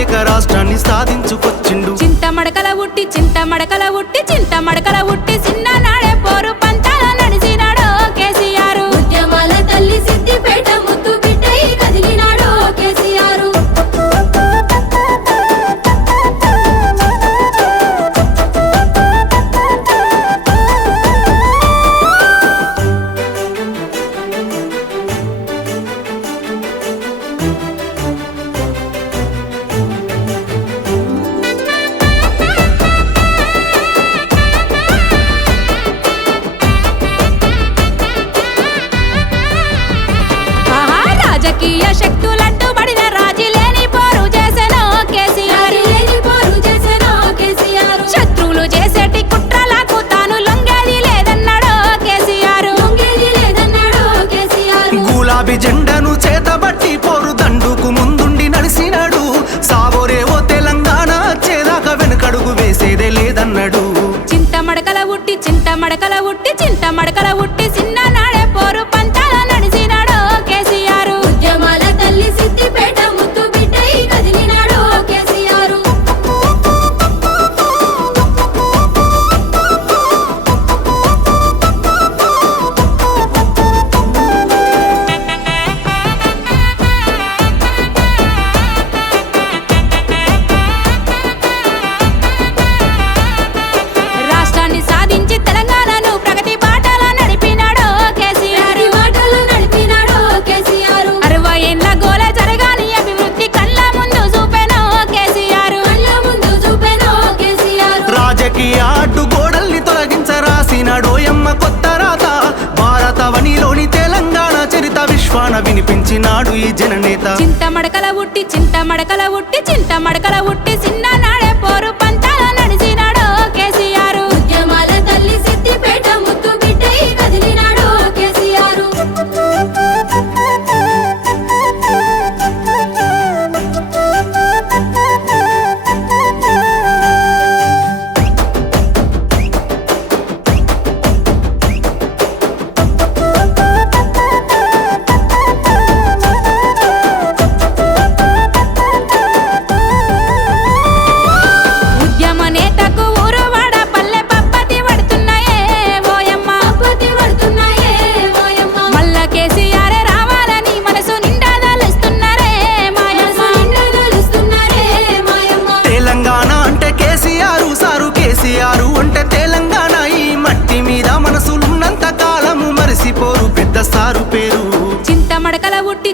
లేక రాష్ట్రాన్ని సాధించుకొచ్చిండు. చింత మడకల ఉట్టి చిన్ననాడే పోరు పంతాల నడిచినాడో కేసీఆర్. ఉద్యమాల తల్లి సిద్దిపేట ముద్దు బిడ్డై కదిలినాడో కేసీఆర్. రాజకీయ శక్తులంటూ బడిన రాజీ లేని పోరు చేసెనో కేసీఆర్. శత్రువులు చేసేటి కుట్రలకు తాను లొంగేది లేదన్నాడో కేసీఆర్. గులాబీ జెండను చేతబట్టి పోరు దండుకు ముందుండి నడిసినాడు. సావోరేవో తెలంగాణ చేదాకా వెనుకడుగు వేసేదే లేదన్నాడు. చింత మడకల ఉట్టి చిన్ననాడే పోరు పంతాల నడిచినాడో కేసీఆర్. ఉద్యమాల తల్లి సిద్దిపేట ముద్దు బిడ్డై కదిలినాడో కేసీఆర్. రాష్ట్రాన్ని సాధించి తెలంగాణను ప్రగతి బాటల నడిపినాడో కేసీఆర్. 60 ఏళ్ల గోల జరగాని అభివృద్ధి కళ్ళ ముందు చూపెనో కేసీఆర్. రాజకీయ అడ్డుగోడల్ని తొలగించరాసినాడోయమ్మ కొత్త రాత. భారతవనిలోని తెలంగాణ చరిత విశ్వాన వినిపించినాడు ఈ జననేత. చింత మడకల ఉట్టి చిన్ననాడే పోరు పంతాల నడిచినాడో కేసీఆర్. ఉద్యమాల తల్లి సిద్దిపేట ముద్దు బిడ్డై కదిలినాడో కేసీఆర్. ఉద్యమ నేతకు ఊరువాడ పల్లె పప్పతి పడుతున్నాయే ఓయమ్మ. మల్ల కేసీఆర్ రావాలని మనసు నిండా దలుస్తున్నారే మాయమ్మ. తెలంగాణ అంటే కేసీఆర్ సారు, కేసీఆర్ అంటే తెలంగాణ. ఈ మట్టి మీద మనసులున్నంత కాలము మరిసిపోరు పెద్ద సారు పేరు. చింత మడకల ఉట్టి